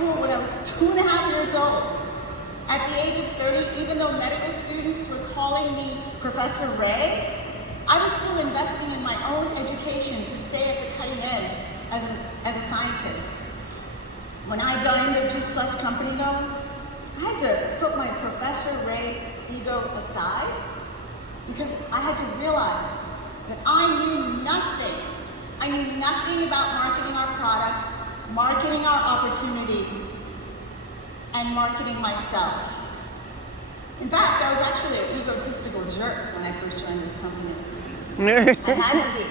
school when I was 2.5 years old. At the age of 30, even though medical students were calling me Professor Ray, I was still investing in my own education to stay at the cutting edge as a scientist. When I joined the Juice Plus company though, I had to put my Professor Ray ego aside because I had to realize that I knew nothing. I knew nothing about marketing our products, marketing our opportunity, and marketing myself. In fact, I was actually an egotistical jerk when I first joined this company. I had to be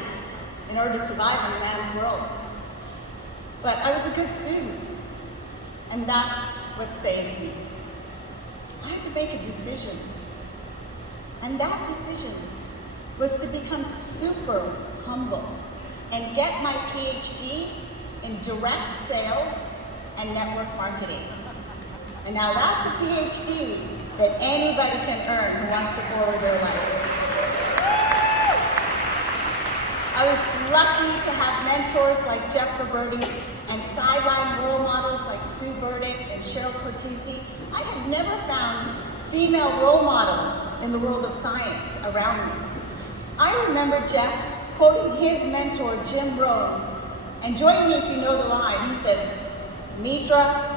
in order to survive in a man's world. But I was a good student, and that's what saved me. I had to make a decision, and that decision was to become super humble and get my PhD in direct sales and network marketing. And now that's a PhD that anybody can earn who wants to forward their life. I was lucky to have mentors like Jeff Roberti and sideline role models like Sue Burdick and Cheryl Cortese. I have never found female role models in the world of science around me. I remember Jeff quoting his mentor, Jim Rohn, and join me if you know the line. He said, "Mitra,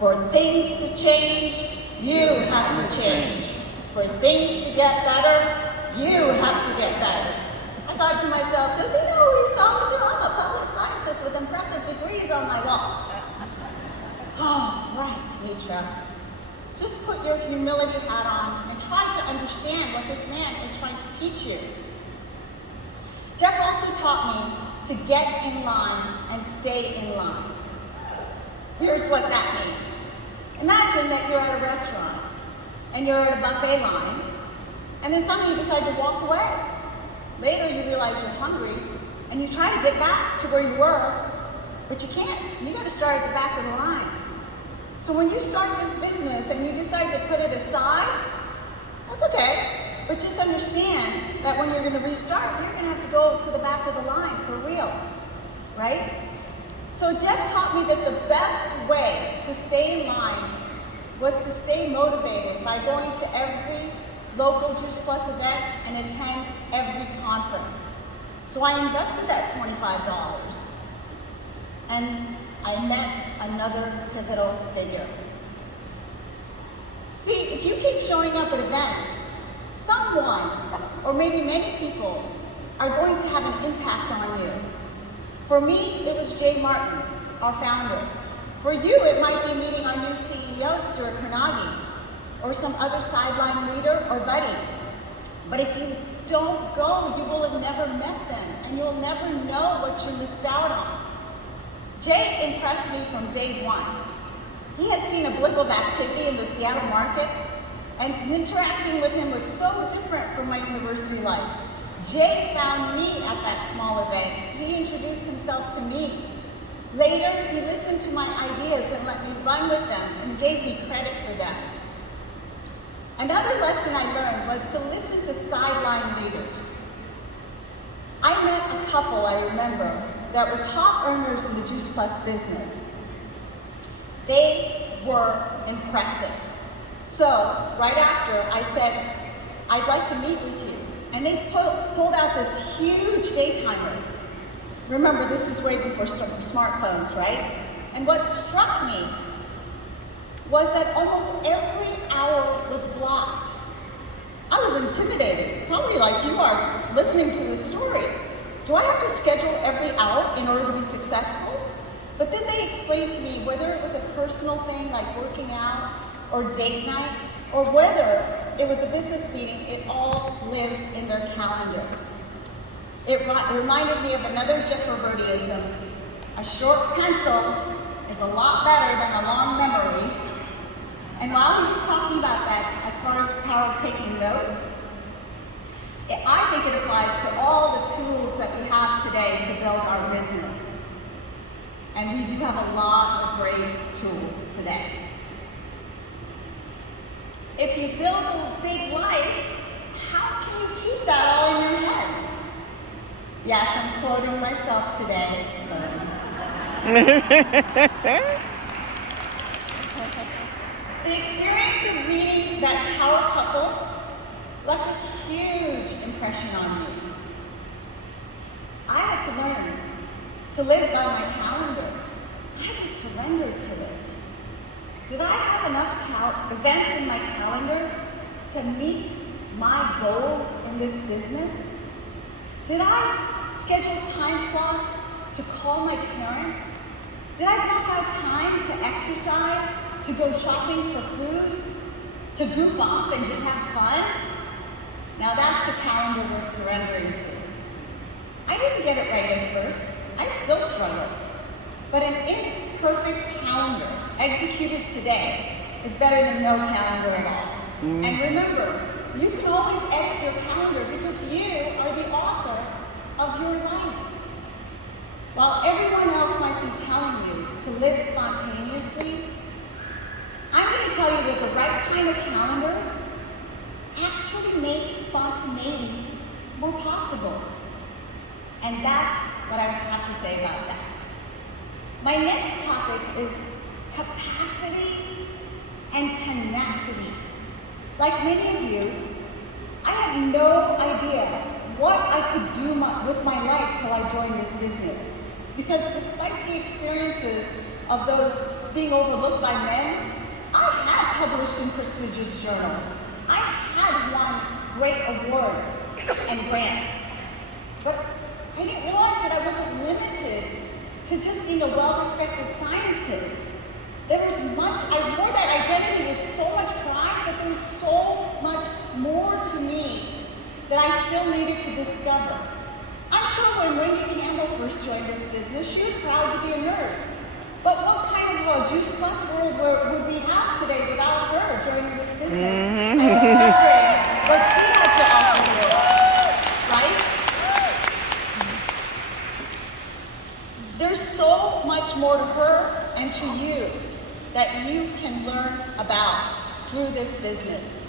for things to change, you have to change. For things to get better, you have to get better." I thought to myself, does he know who he's talking to? I'm a published scientist with impressive degrees on my wall. Oh, right, Mitra. Just put your humility hat on and try to understand what this man is trying to teach you. Jeff also taught me to get in line and stay in line. Here's what that means. Imagine that you're at a restaurant and you're at a buffet line, and then suddenly you decide to walk away. Later you realize you're hungry and you try to get back to where you were, but you can't. You got to start at the back of the line. So when you start this business and you decide to put it aside, that's okay. But just understand that when you're going to restart, you're going to have to go to the back of the line for real, right? So Jeff taught me that the best way to stay in line was to stay motivated by going to every local Juice Plus event and attend every conference. So I invested that $25 and I met another pivotal figure. See, if you keep showing up at events, someone, or maybe many people, are going to have an impact on you. For me, it was Jay Martin, our founder. For you, it might be meeting our new CEO, Stuart Carnegie, or some other sideline leader or buddy. But if you don't go, you will have never met them, and you'll never know what you missed out on. Jay impressed me from day one. He had seen a blip of activity in the Seattle market, and interacting with him was so different from my university life. Jay found me at that small event. He introduced himself to me. Later, he listened to my ideas and let me run with them and gave me credit for them. Another lesson I learned was to listen to sideline leaders. I met a couple, I remember, that were top earners in the Juice Plus business. They were impressive. So, right after, I said, "I'd like to meet with you." And they pulled out this huge day timer. Remember, this was way before smartphones, right? And what struck me was that almost every hour was blocked. I was intimidated, probably like you are listening to this story. Do I have to schedule every hour in order to be successful? But then they explained to me whether it was a personal thing like working out or date night, or whether it was a business meeting, it all lived in their calendar. It reminded me of another Jeff Robertiism. A short pencil is a lot better than a long memory. And while he was talking about that, as far as the power of taking notes, I think it applies to all the tools that we have today to build our business. And we do have a lot of great tools today. If you build a big life, how can you keep that all in your head? Yes, I'm quoting myself today. the experience of meeting that power couple left a huge impression on me. I had to learn to live by my calendar. I had to surrender to it. Did I have enough events in my calendar to meet my goals in this business? Did I schedule time slots to call my parents? Did I block out time to exercise, to go shopping for food, to goof off and just have fun? Now that's a calendar worth surrendering to. I didn't get it right at first. I still struggle. But an imperfect calendar executed today is better than no calendar at all. And remember, you can always edit your calendar because you are the author of your life. While everyone else might be telling you to live spontaneously, I'm going to tell you that the right kind of calendar actually makes spontaneity more possible. And that's what I have to say about that. My next topic is capacity and tenacity. Like many of you, I had no idea what I could do with my life till I joined this business. Because despite the experiences of those being overlooked by men, I had published in prestigious journals. I had won great awards and grants. But I didn't realize that I wasn't limited to just being a well-respected scientist. There was much, I wore that identity with so much pride, but there was so much more to me that I still needed to discover. I'm sure when Wendy Campbell first joined this business, she was proud to be a nurse. But what kind of a Juice Plus world would we have today without her joining this business and discovering what she had to offer the world, right? There's so much more to her and to you that you can learn about through this business.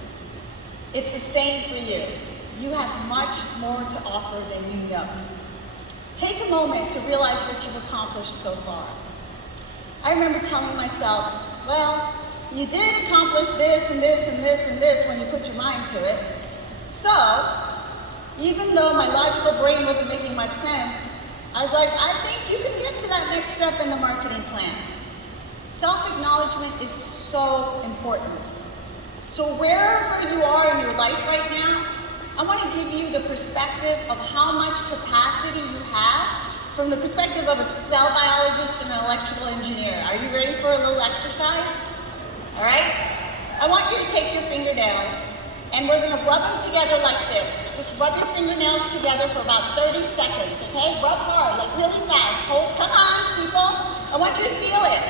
It's the same for you. You have much more to offer than you know. Take a moment to realize what you've accomplished so far. I remember telling myself, well, you did accomplish this and this and this and this when you put your mind to it. So, even though my logical brain wasn't making much sense, I was like, I think you can get to that next step in the marketing plan. Self-acknowledgement is so important. So wherever you are in your life right now, I want to give you the perspective of how much capacity you have from the perspective of a cell biologist and an electrical engineer. Are you ready for a little exercise? All right? I want you to take your fingernails and we're going to rub them together like this. Just rub your fingernails together for about 30 seconds, okay? Rub hard, like really fast. Hold, come on, people. I want you to feel it.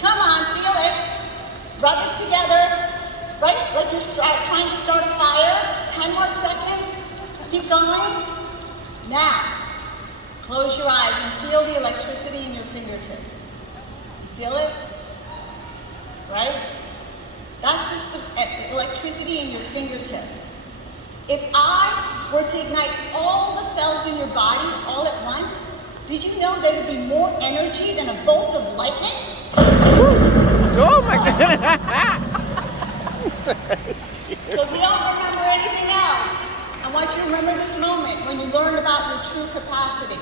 Come on, feel it. Rub it together, right? Like you're trying to start a fire. 10 more seconds. Keep going. Now, close your eyes and feel the electricity in your fingertips. You feel it? Right? That's just the electricity in your fingertips. If I were to ignite all the cells in your body all at once, did you know there would be more energy than a bolt of lightning? Oh my goodness! So if you don't remember anything else, I want you to remember this moment when you learned about your true capacity.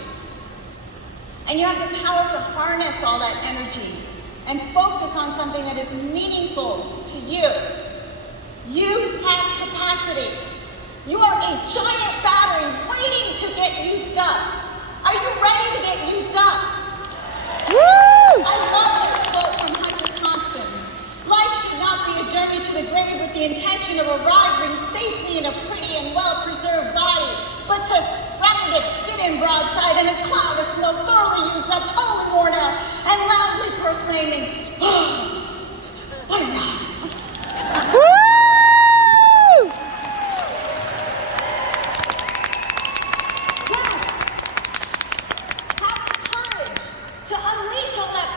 And you have the power to harness all that energy and focus on something that is meaningful to you. You have capacity. You are a giant battery waiting to get used up. Are you ready to get used up? Woo! I love this quote from Hunter Thompson. Life should not be a journey to the grave with the intention of arriving safely in a pretty and well-preserved body, but to rather to skid in broadside in a cloud of smoke, thoroughly used up, totally worn out, and loudly proclaiming, "Oh, what a ride!" Woo!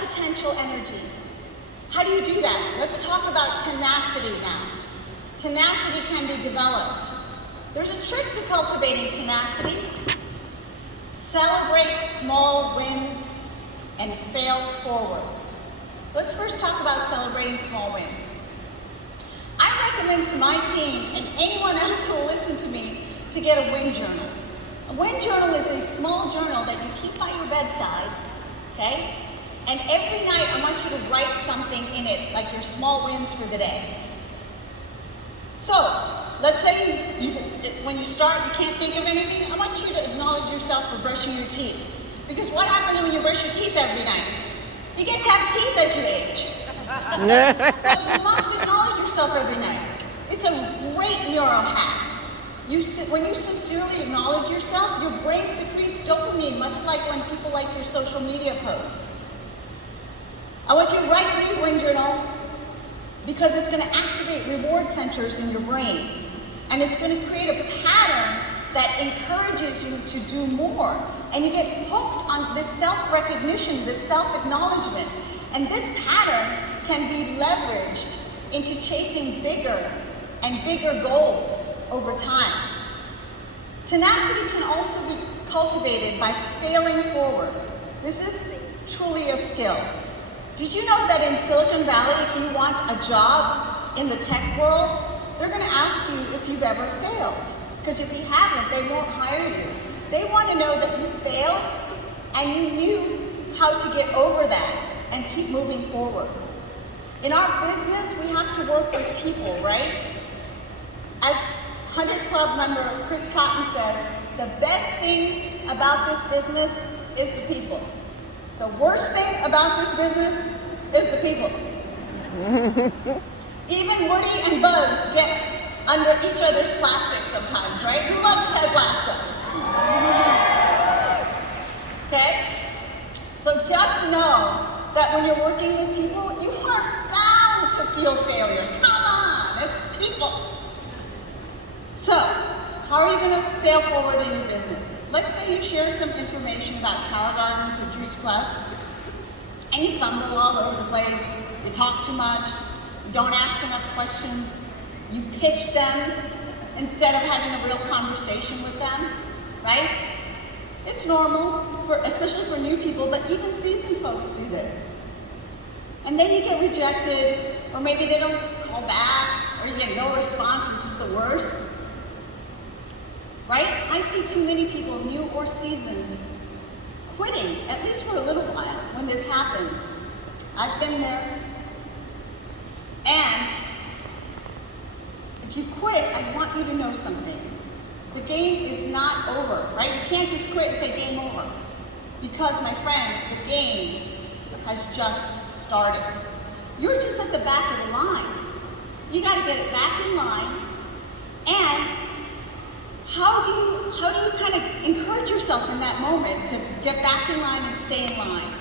Potential energy. How do you do that? Let's talk about tenacity now. Tenacity can be developed. There's a trick to cultivating tenacity. Celebrate small wins and fail forward. Let's first talk about celebrating small wins. recommend to my team and anyone else who will listen to me to get a win journal. A win journal is a small journal that you keep by your bedside, okay? And every night I want you to write something in it, like your small wins for the day. So, let's say when you start, you can't think of anything. I want you to acknowledge yourself for brushing your teeth. Because what happens when you brush your teeth every night? You get to have teeth as you age. So you must acknowledge yourself every night. It's a great neuro hack. When you sincerely acknowledge yourself, your brain secretes dopamine, much like when people like your social media posts. I want you to write your new win journal because it's going to activate reward centers in your brain. And it's going to create a pattern that encourages you to do more. And you get hooked on this self-recognition, this self-acknowledgement. And this pattern can be leveraged into chasing bigger and bigger goals over time. Tenacity can also be cultivated by failing forward. This is truly a skill. Did you know that in Silicon Valley, if you want a job in the tech world, they're going to ask you if you've ever failed. Because if you haven't, they won't hire you. They want to know that you failed and you knew how to get over that and keep moving forward. In our business, we have to work with people, right? As 100 Club member Chris Cotton says, the best thing about this business is the people. The worst thing about this business is the people. Even Woody and Buzz get under each other's plastic sometimes, right? Who loves Ted Lasso? Okay? So just know that when you're working with people, you are bound to feel failure. Come on, it's people. So, how are you going to fail forward in your business? Let's say you share some information about Tower Gardens or Juice Plus, and you fumble all over the place, you talk too much, you don't ask enough questions, you pitch them instead of having a real conversation with them, right? It's normal, especially for new people, but even seasoned folks do this. And then you get rejected, or maybe they don't call back, or you get no response, which is the worst. Right? I see too many people, new or seasoned, quitting, at least for a little while, when this happens. I've been there. And if you quit, I want you to know something. The game is not over, right? You can't just quit and say game over. Because, my friends, the game has just started. You're just at the back of the line. You got to get it back in line. And how do you kind of encourage yourself in that moment to get back in line and stay in line?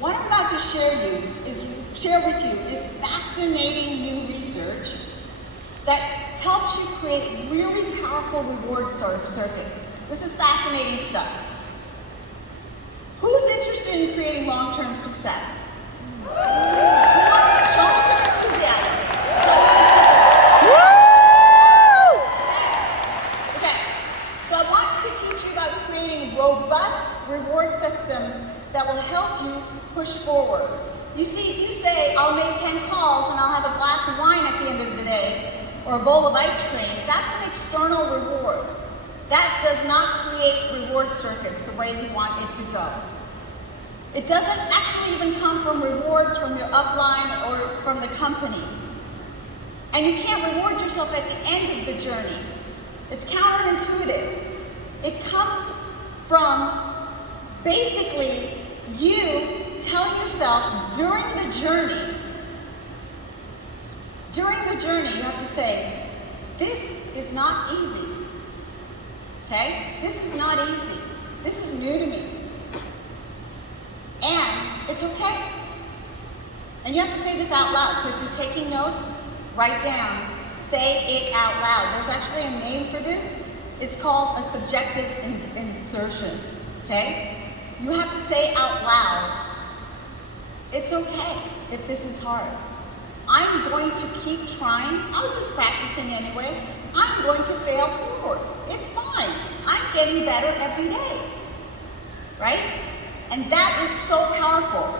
What I'm about to share with you is fascinating new research that helps you create really powerful reward circuits. This is fascinating stuff. Who's interested in creating long-term success? Who wants to show me some enthusiasm? Okay. So I want to teach you about creating robust reward systems that will help you push forward. You see, if you say, I'll make 10 calls and I'll have a glass of wine at the end of the day, or a bowl of ice cream, that's an external reward. That does not create reward circuits the way you want it to go. It doesn't actually even come from rewards from your upline or from the company. And you can't reward yourself at the end of the journey. It's counterintuitive. It comes from basically you telling yourself during the journey, you have to say, this is not easy. Okay? This is not easy. This is new to me. And it's okay. And you have to say this out loud. So if you're taking notes, write down, say it out loud. There's actually a name for this. It's called a subjective insertion. Okay? You have to say out loud, it's okay if this is hard. I'm going to keep trying. I was just practicing anyway. I'm going to fail forward. It's fine. I'm getting better every day. Right? And that is so powerful.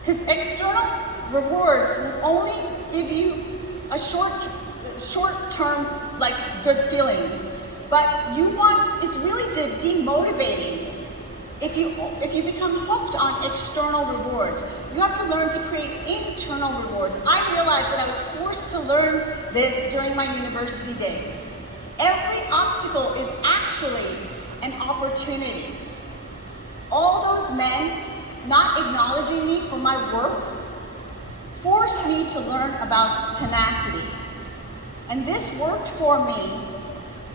Because external rewards will only give you a short-term, like, good feelings, but it's really demotivating if you become hooked on external rewards. You have to learn to create internal rewards. I realized that I was forced to learn this during my university days. Every obstacle is actually an opportunity. All those men not acknowledging me for my work forced me to learn about tenacity. And this worked for me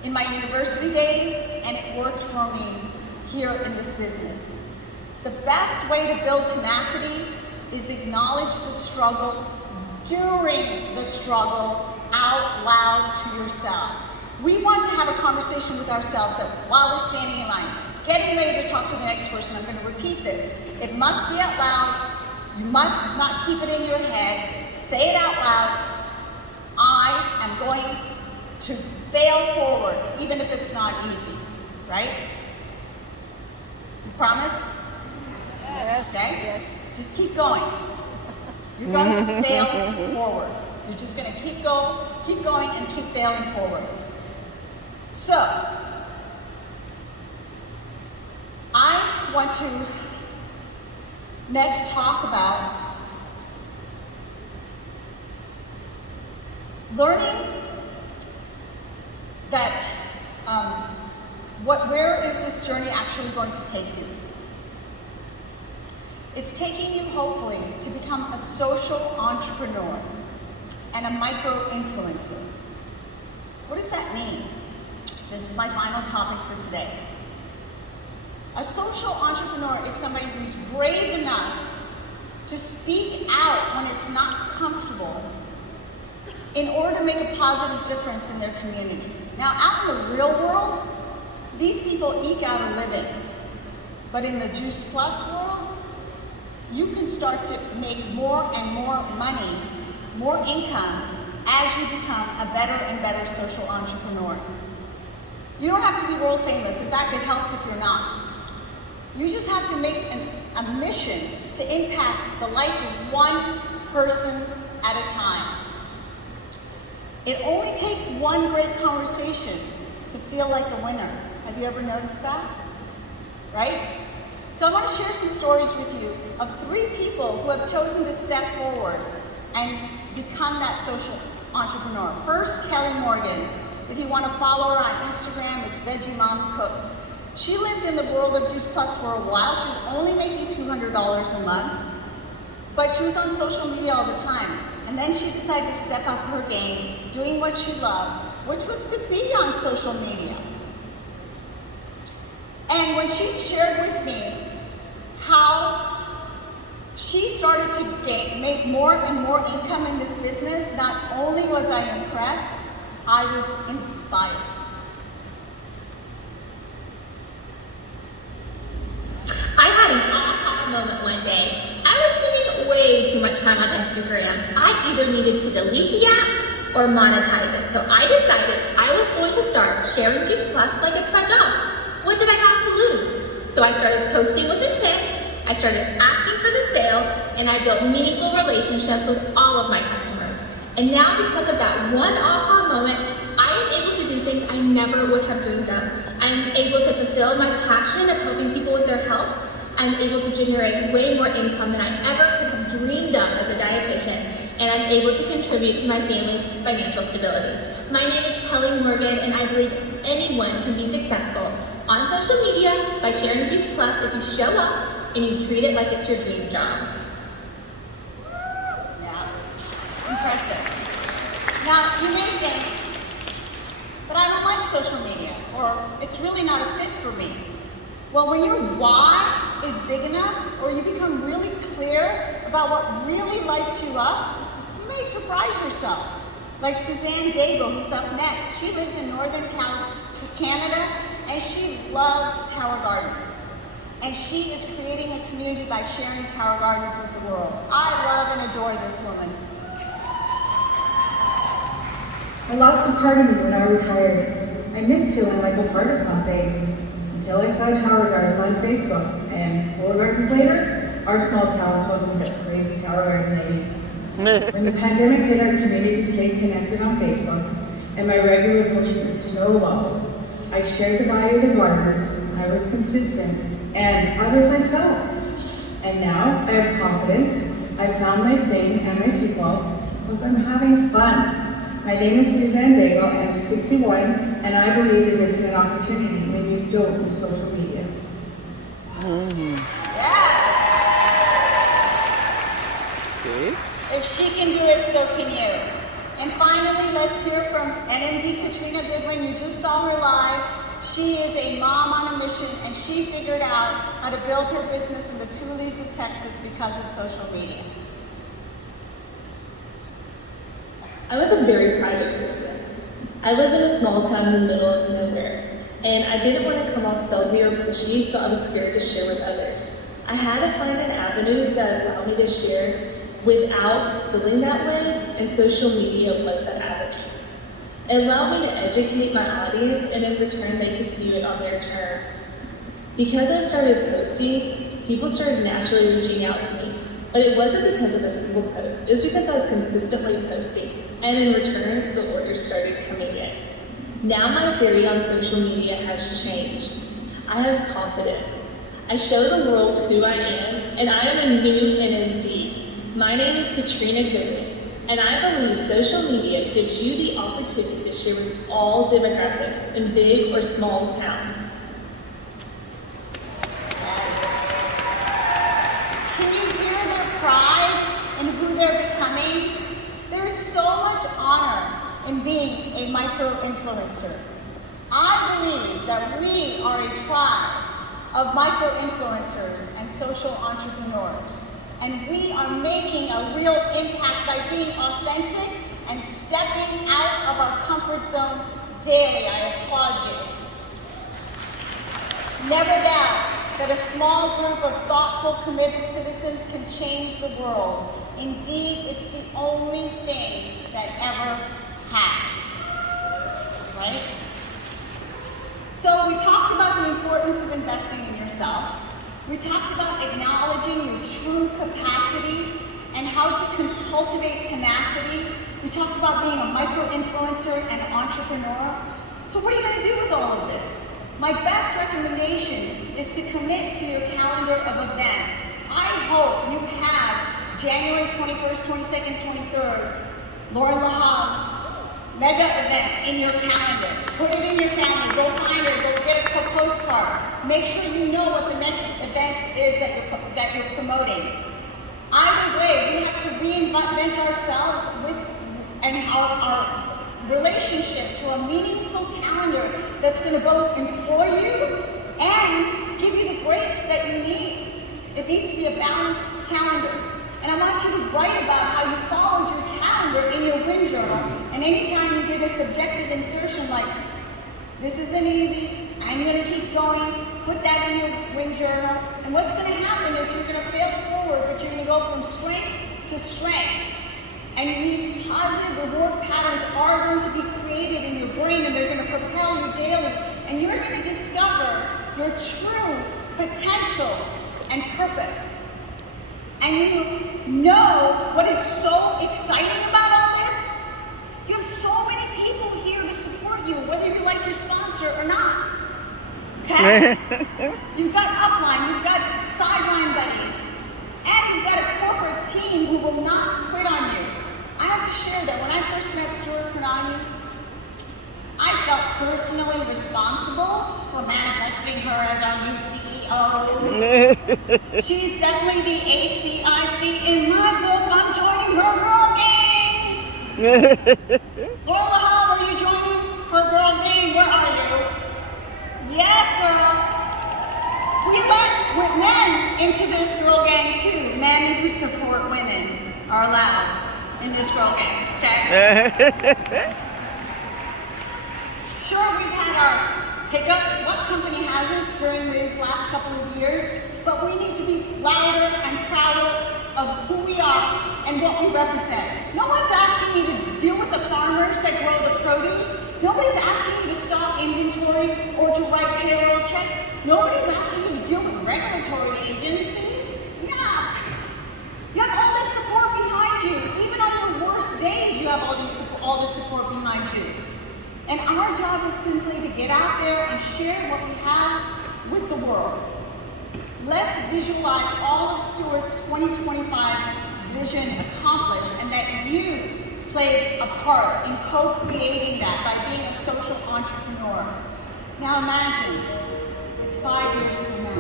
in my university days, and it worked for me here in this business. The best way to build tenacity is acknowledge the struggle during the struggle out loud to yourself. We want to have a conversation with ourselves that while we're standing in line, getting ready to talk to the next person. I'm going to repeat this. It must be out loud. You must not keep it in your head. Say it out loud. I am going to fail forward, even if it's not easy, right? You promise? Yes. Okay? Yes. Just keep going. You're going to fail forward. You're just going to keep going and keep failing forward. So, I want to next talk about learning that where is this journey actually going to take you? It's taking you, hopefully, to become a social entrepreneur and a micro-influencer. What does that mean? This is my final topic for today. A social entrepreneur is somebody who's brave enough to speak out when it's not comfortable in order to make a positive difference in their community. Now, out in the real world, these people eke out a living. But in the Juice Plus world, you can start to make more and more money, more income, as you become a better and better social entrepreneur. You don't have to be world famous. In fact, it helps if you're not. You just have to make a mission to impact the life of one person at a time. It only takes one great conversation to feel like a winner. Have you ever noticed that? Right? So I want to share some stories with you of 3 people who have chosen to step forward and become that social entrepreneur. First, Kelly Morgan. If you want to follow her on Instagram, it's Veggie Mom Cooks. She lived in the world of Juice Plus for a while. She was only making $200 a month, but she was on social media all the time. And then she decided to step up her game, doing what she loved, which was to be on social media. And when she shared with me how she started to make more and more income in this business, not only was I impressed, I was inspired. I had an aha moment one day. I was spending way too much time on Instagram. I either needed to delete the app or monetize it. So I decided I was going to start sharing Juice Plus like it's my job. What did I have to lose? So I started posting with intent, I started asking for the sale, and I built meaningful relationships with all of my customers. And now because of that one aha moment, I am able to do things I never would have dreamed of. I'm able to fulfill my passion of helping people with their health. I'm able to generate way more income than I ever could have dreamed of as a dietitian, and I'm able to contribute to my family's financial stability. My name is Kelly Morgan, and I believe anyone can be successful on social media by sharing Juice Plus if you show up and you treat it like it's your dream job. Yeah, impressive. Now, you may think, but I don't like social media, or it's really not a fit for me. Well, when your why is big enough, or you become really clear about what really lights you up, you may surprise yourself. Like Suzanne Daigle, who's up next. She lives in Northern Canada, and she loves Tower Gardens. And she is creating a community by sharing Tower Gardens with the world. I love and adore this woman. I lost a part of me when I retired. I miss feeling like a part of something. Until I saw Tower Garden on Facebook, and 4 gardens later, our small town wasn't the crazy Tower Garden lady. When the pandemic hit, our community stayed connected on Facebook, and my regular push snowballed. I shared the body of the gardeners, I was consistent, and I was myself. And now I have confidence, I found my thing and my people, because I'm having fun. My name is Suzanne Daigle, I'm 61, and I believe in missing an opportunity when you don't use social media. Yes! If she can do it, so can you. And finally, let's hear from NMD Katrina Goodwin. You just saw her live. She is a mom on a mission, and she figured out how to build her business in the Tules of Texas because of social media. I was a very private person. I live in a small town in the middle of nowhere, and I didn't want to come off salesy or pushy, so I was scared to share with others. I had to find an avenue that allowed me to share without feeling that way, and social media was that avenue. It allowed me to educate my audience, and in return, they could view it on their terms. Because I started posting, people started naturally reaching out to me, but it wasn't because of a single post. It was because I was consistently posting, and in return, the orders started coming in. Now my theory on social media has changed. I have confidence. I show the world who I am, and I am a new NMD. My name is Katrina Goodwin, and I believe social media gives you the opportunity to share with all demographics in big or small towns. Can you hear their pride in who they're becoming? There is so much honor in being a micro-influencer. I believe that we are a tribe of micro-influencers and social entrepreneurs. And we are making a real impact by being authentic and stepping out of our comfort zone daily. I applaud you. Never doubt that a small group of thoughtful, committed citizens can change the world. Indeed, it's the only thing that ever has. Right? So we talked about the importance of investing in yourself. We talked about acknowledging your true capacity and how to cultivate tenacity. We talked about being a micro-influencer and an entrepreneur. So what are you going to do with all of this? My best recommendation is to commit to your calendar of events. I hope you have January 21st, 22nd, 23rd, Lauren LaHobb's mega event in your calendar. Put it in your calendar. Go find her. Go get a postcard. Make sure you know what the next event is that you're promoting. Either way, we have to reinvent ourselves and our relationship to a meaningful calendar that's going to both employ you and give you the breaks that you need. It needs to be a balanced calendar. And I want you to write about how you followed your calendar in your win journal. And anytime you did a subjective insertion like, this isn't easy, I'm going to keep going, put that in your win journal. And what's going to happen is you're going to fail forward, but you're going to go from strength to strength. And these positive reward patterns are going to be created in your brain, and they're going to propel you daily. And you're going to discover your true potential and purpose. And you know what is so exciting about all this? You have so many people here to support you, whether you like your sponsor or not. Okay? You've got upline, you've got sideline buddies, and you've got a corporate team who will not quit on you. I have to share that when I first met Stuart Kernani, I felt personally responsible for manifesting her as our new CEO. She's definitely the HBIC in my book. I'm joining her girl gang. Laura Hall, are you joining her girl gang? Where are you? Yes, girl. We let men into this girl gang too. Men who support women are allowed in this girl gang, okay? Sure, we've had our hiccups. What company hasn't during these last couple of years? But we need to be louder and prouder of who we are and what we represent. No one's asking you to deal with the farmers that grow the produce. Nobody's asking you to stock inventory or to write payroll checks. Nobody's asking you to deal with regulatory agencies. Yuck! You have all this support behind you. you have all the support behind you. And our job is simply to get out there and share what we have with the world. Let's visualize all of Stewart's 2025 vision accomplished, and that you played a part in co-creating that by being a social entrepreneur. Now imagine, it's 5 years from now.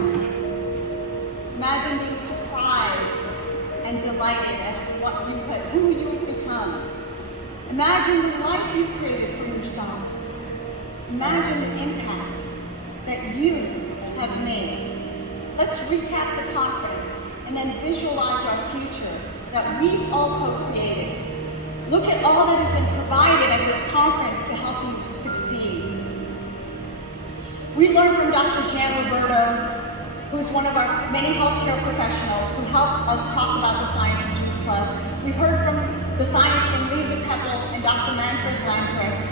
Imagine being surprised and delighted at who you've become. Imagine the life you've created for yourself. Imagine the impact that you have made. Let's recap the conference and then visualize our future that we've all co-created. Look at all that has been provided at this conference to help you succeed. We learned from Dr. Jan Roberto, who's one of our many healthcare professionals who helped us talk about the science of Juice Plus. We heard from the science from Lisa Peppel and Dr. Manfred Landgraf.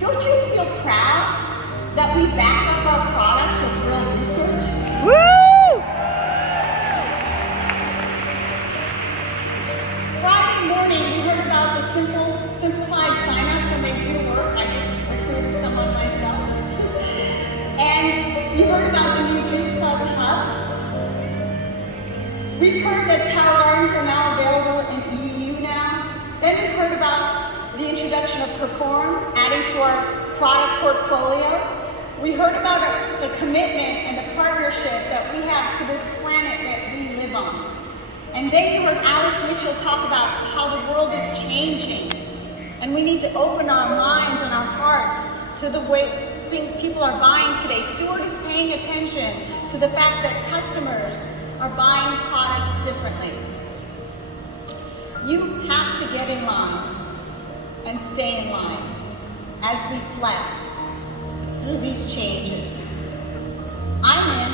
Don't you feel proud that we back up our products with real research? Woo! Friday morning, we heard about the simplified signups, and they do work. I just recruited someone myself. And we heard about the new Juice Plus Hub. We've heard that Tower Gardens are now available in EU now. Then we heard about the introduction of Perform, adding to our product portfolio. We heard about the commitment and the partnership that we have to this planet that we live on. And then we heard Alice Mitchell talk about how the world is changing. And we need to open our minds and our hearts to the way people are buying today. Stewart is paying attention to the fact that customers are buying products differently. You have to get in line and stay in line as we flex through these changes. I'm in.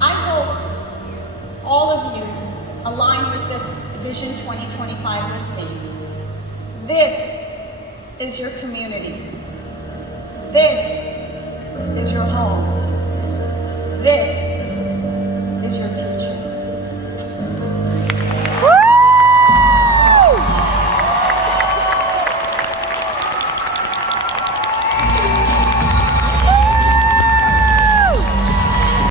I hope all of you align with this Vision 2025 with me. This is your community. This is your home. This